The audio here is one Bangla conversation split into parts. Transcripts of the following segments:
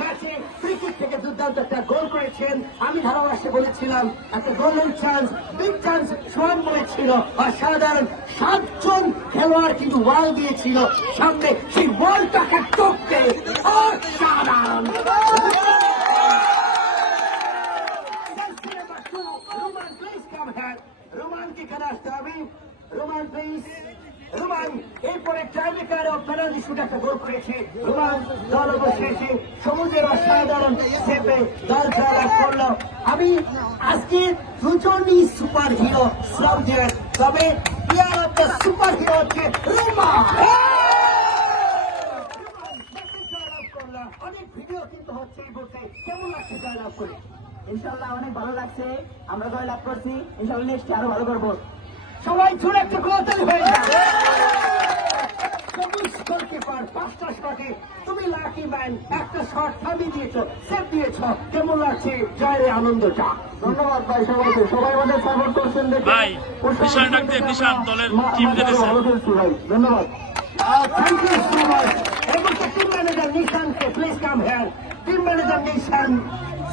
ম্যাচে ক্রিকেট থেকে দুর্দান্ত একটা গোল করেছেন। আমি ধারাভাষ্যে বলেছিলাম একটা গোল্ডেন চান্স, বিগ চান্স সোহান বলেছিল। অসাধারণ 7 জন খেলোয়াড় কিন্তু ওয়াল দিয়েছিল সামনে, সেই ওয়ালটাকে টপকে অসাধারণ। রোমানকে খেলা আসতে হবে। রোমান প্লিজ, রোমান এরপরে ট্রাইবেকার ও পেনাল্টি শুট একটা গোল করেছে। রোমান দল অবশেষে সমুদ্রের অসাধারণ সেপে দল জয়লাভ করলো। আমি আজকে দুজনই সুপার হিরো শ্রমজের, তবে player of the super hero হচ্ছে রোমান। জয়লাভ করলো, অনেক ভিডিও কিন্তু হচ্ছে এই বলতে, কেমন লাগছে জয়লাভ করে? ইনশাল্লাহ অনেক ভালো লাগছে, আমরা জয়লাভ করছি, ইনশাল্লাহ নেক্সট আরো ভালো করবো। সবাই জোরে একটা গোলতালি হয়ে যায়। সবুজ গোলকিপার 5টা শটে তুমি লাকি ম্যান, একটা শট থামিয়ে দিয়েছো, সেভ দিয়েছো। কেমন লাগছে জয়ের আনন্দটা? ধন্যবাদ ভাই সবাইকে, সবাই আমাদের সাপোর্ট করছেন দেখে। ভাই বিশাল ডাক দিয়ে বিশাল দলের টিম জিতেছে। ভালো খেলছি ভাই, ধন্যবাদ। Thank you so much. এবং টিম ম্যানেজার নিশানকে please come here. Team manager Nishan,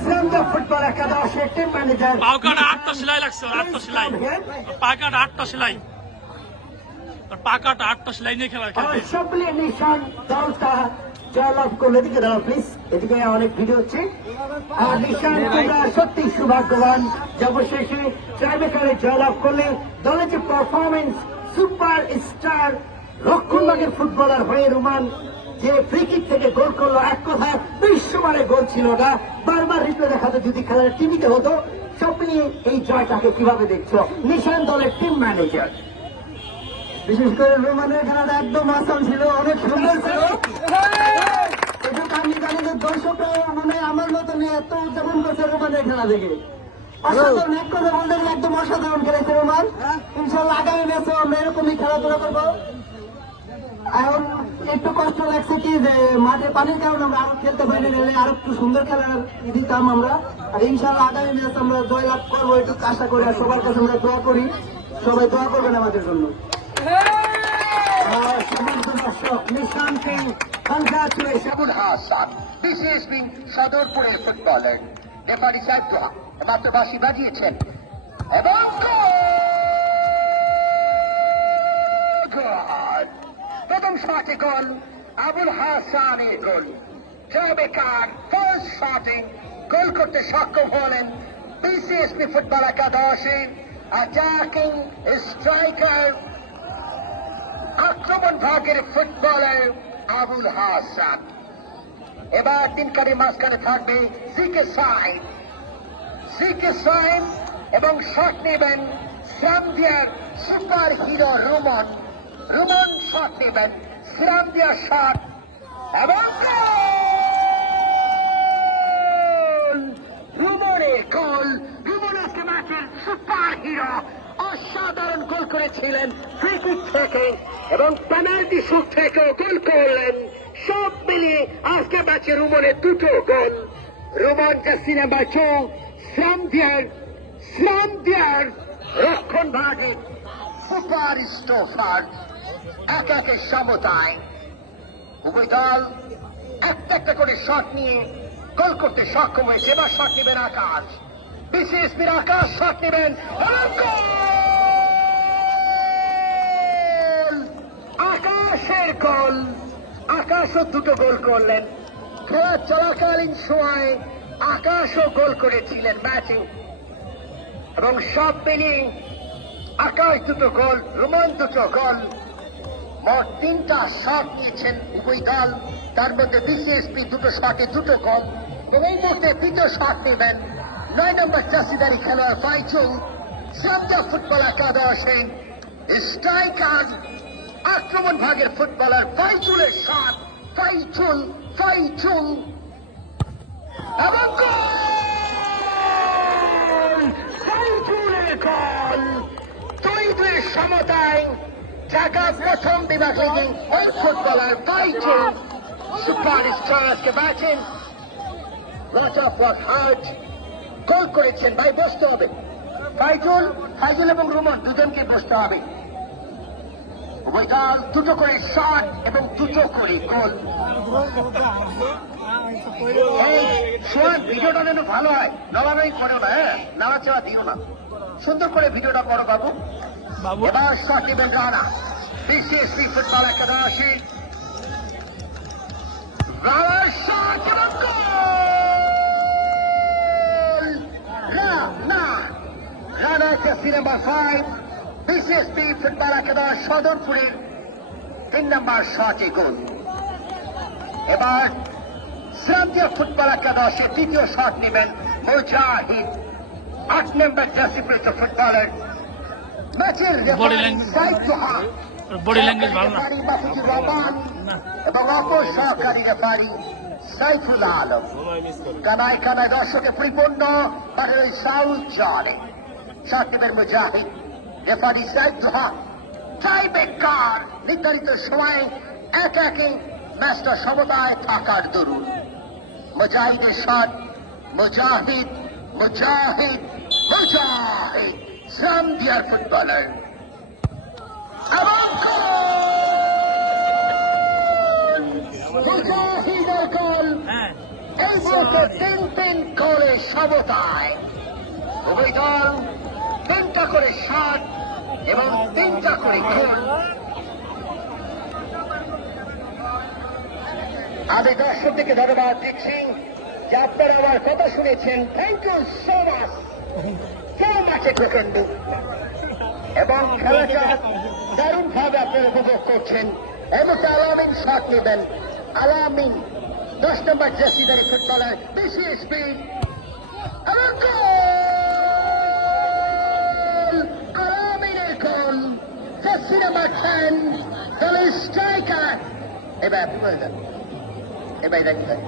শ্রমজা ফুটবল একাদশের টিম ম্যানেজার। পাউকাটা 8টা সেলাই লাগছে, 8টা সেলাই, পাকাটা 8টা সেলাই, পাকাটা 8টা সেলাই নিয়ে খেলা খেলবে। সব মিলিয়ে নিশান দলটা জয়লাভ করলে, এদিকে দাঁড়াও প্লিজ, এদিকে অনেক ভিডিও হচ্ছে। আর নিশান তোমরা সত্যি সৌভাগ্যবান যে অবশেষে ট্রাইবেকারে জয়লাভ করলে। দলের যে পারফরমেন্স, সুপার স্টার রক্ষণভাগের ফুটবলার হয়ে রোমান যে ফ্রি কিক থেকে গোল করলো, এক কথায় বিশ্বমানে গোল ছিল না। বারবার রিপ্লে দেখাতো, যদি খেলার টিভিতে হতো। সব মিলিয়ে এই জয়টাকে কিভাবে দেখছো নিশান দলের টিম ম্যানেজার? বিশেষ করে রোমানের খেলাটা একদম আসাম ছিল, অনেক সুন্দর ছিল। এটা আমি জানি যে দর্শকরা মানে আমার মতো নিয়ে এত উদযাপন করছে রোমানের খেলা দেখে। অসাধারণ, এক কথা বলতে গেলে একদম অসাধারণ খেলেছে রোমান। ইনশাল্লাহ আগামী ম্যাচে আমরা এরকমই খেলাধুলা করবো। এখন একটু কষ্ট লাগছে কি যে মাঠে পানির কারণে আমরা আরো খেলতে পারি, আরো একটু সুন্দর খেলার দিতাম আমরা। আর ইনশাল্লাহ আগামী ম্যাচ আমরা জয়লাভ করবো একটু আশা করি। আর সবার কাছে আমরা দোয়া করি, সবাই দোয়া করবেন আমাদের জন্য। নিশানকে কনগ্রাচুলেশন। বিসিএসবি সদরপুরের ফুটবলার রেফারি সাইদুয়া মাত্র বাঁশি বাজিয়েছেন এবং প্রথম শটে গোল আবুল হাসানের গোল। ট্রাইবেকার ফার্স্ট শটে গোল করতে সক্ষম হলেন বিসিএসবি ফুটবল একাদশের অ্যাটাকিং স্ট্রাইকার আক্রমণ ভাগের ফুটবলার আবুল হাসান। এবার 3 কারের মাঝখানে থাকবে জিকে সাইন এবং শট নেবেন শ্রামদিয়ার superhero Roman. Roman shot নেবেন, শ্রামদিয়ার শট এবং রোমানের গোল। রোমান আজকে ম্যাচের সুপার হিরো, অসাধারণ গোল করেছিলেন ফ্রি কিক থেকে এবং পেনাল্টি শুট থেকেও গোল করলেন। সব মিলিয়ে আজকে ম্যাচে রোমানের 2টো গোল। রোমান জার্সি নাম্বার 2 শ্রামদিয়ার রক্ষণ ভাগে সুপার স্টোফার এক একের সমতায় উভয় দল একটা করে শট নিয়ে গোল করতে সক্ষম হয়েছে। এবার শট নেবেন আকাশ, বিসিএসবির আকাশ শট নেবেন। আকাশের গোল, আকাশও 2টো গোল করলেন। খেলা চলাকালীন সময় আকাশও গোল করেছিলেন ম্যাচে এবং সব মিলিয়ে আকাশ 2টো গোল, রোমান 2টো গোল। মোট 3টা শট নিয়েছেন উভয় দল, তার মধ্যে বিসিএসপি 2টো শটে 2টো গোল। এবং এই মুহূর্তে 2টো শট নেবেন 9 নম্বর জার্সিধারী খেলোয়াড় ফাইজুল, শ্রমজা ফুটবল একাদশের স্ট্রাইকার আক্রমণ ভাগের ফুটবলার ফাইজুলের শট। ফাইজুল এবং ফাইজুলের গোল। 2-2 সমতায় ঢাকা প্রথম বিভাগ লিগে ওই ফুটবলার ফাইজুল সুপারস্টার আজকে ম্যাচের লট অফ ওয়ার্ক হার্ড গোল করেছেন। ভাই বসতে হবে, ফাইজুল এবং রোমান দুজনকে বসতে হবে। উভয় দল 2টো করে শট এবং 2টো করে গোল। ভিডিওটা যেন ভালো হয়, নড়ানড়ি করো না, হ্যাঁ, নাড়াচাড়া দিও না, সুন্দর করে ভিডিওটা করো বাবু। বাবু এবার শট নেবেন রানা, BCSP ফুটবল একাদশী। রানার শট এবং goal! Rana jersey number 5, BCSP football একাদশ সদরপুরের 3 নম্বর শটে গোল। এবার শ্রান্তীয় ফুটবল একাদশের তৃতীয় শট নেবেন মুজাহিদ, 8 নম্বর জার্সি পরিচিত ফুটবলার। ম্যাচের Body language. বডি ল্যাঙ্গুয়েজ ভালো না। মাসুদুর রহমান এবং অপর সহকারী রেফারি সাইফুল আলম। কানায় কানায় দর্শকে পরিপূর্ণ পাঠালেন সাউথ জলে। শট নেবেন মুজাহিদ, রেফারি সাইদ দোহা। টাই বেকার নির্ধারিত সময়ে এক একে ম্যাচটা সমতায় থাকার দরুন। মুজাহিদের শট, মুজাহিদ মুজাহিদ মুজাহিদ শ্রাম দিয়ার ফুটবলার। এবং গোল! মুজাহিদের গোল! হ্যাঁ এই মুহূর্তে 3-3 করে সমতায়। উভয় দল 3টা করে শট এবং 3টা করে গোল। আমি দর্শকদেরকে ধন্যবাদ দিচ্ছি যে আপনারা আমার কথা শুনেছেন। Thank you so much, so much প্রচন্ড। এবং খেলাটা দারুণ ভাবে আপনারা উপভোগ করছেন। এমনকি আলামিন শট নেবেন, আলামিন 10 নম্বর জার্সিধারী ফুটবলার BCSP। এবং গোল! আলামিনের গোল, জার্সি নাম্বার 10, দলের স্ট্রাইকার। এবার আপনি বলে দেন, এবার দেখবেন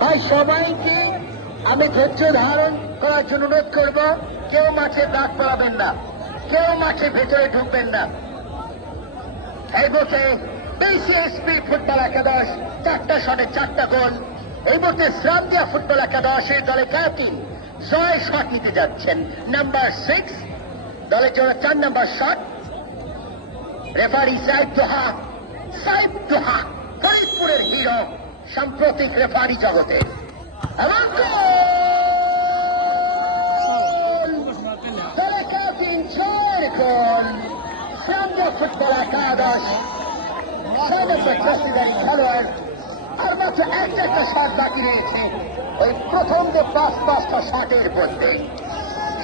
ভাই, সবাইকে আমি ধৈর্য ধারণ করার জন্য অনুরোধ করব। কেউ মাঠে দাগ পড়াবেন না, কেউ মাঠে ভেতরে ঢুকবেন না। এই মুহূর্তে BCSP ফুটবল একাদশ 4টা শটে 4টা গোল। এই মুহূর্তে শ্রান্তিয়া ফুটবল একাদশের দলে ক্যাপ্টেন জয় শট নিতে যাচ্ছেন, নাম্বার 6, দলের জন্য 4 নম্বর শট। রেফারি সাইদ দোহা, সাইদ দোহা ফরিদপুরের হিরো সাম্প্রতিক রেফারি জগতে। এবং গোল! দলের ক্যাপ্টেন জয়ের গোল। শ্রান্তিয়া ফুটবল একাদশ 6 নম্বর জার্সিধারী খেলোয়াড়। আর মাত্র একটা শট বাকি রয়েছে ওই প্রথম যে 5টা শটের মধ্যে।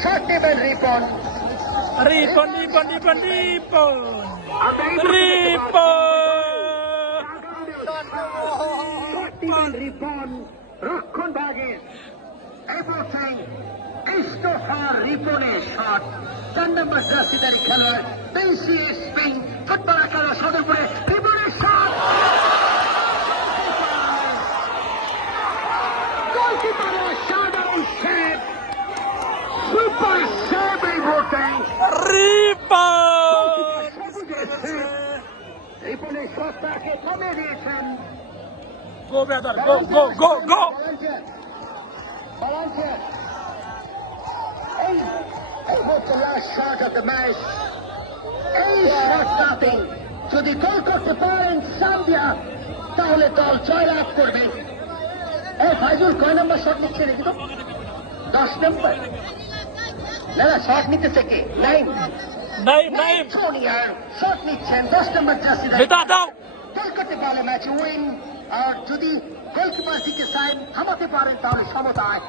শট নেবেন রিপন। রিপন রিপন রিপন রিপন রিপন রিপন রক্ষণ ভাগের এবং ইস্তফা রিপনের শট। 4 নম্বর জার্সিধারী খেলোয়াড় BCSP ফুটবল একাদশ সদরপুরে রিপনের শট। গোলকিপারের সাধারণ সেভ, সুপার সেভ এই মুহূর্তে। রিপন রিপনের শটটাকে কমে দিয়েছেন। গো বেদার গো গো গো গো Volunteer. Hey, what's the last shot of the match? এই শট নাপিং যদি গোল করতে পারেন সাম্বিয়া, তাহলে দল জয়লাভ করবে। এই ফাইজুল কয় নম্বর শট নিচ্ছে দেখি তো? 10 নম্বর। না না, শট নিতেছে কে? 9 নাইম নাইম সোনিয়ার শট নিচ্ছেন 10 নম্বর জার্সি। বেটা দাও গোল করতে পারলে ম্যাচ উইন, আর যদি গোলকিপার দিকে সাইন থামাতে পারেন তাহলে সমতায়।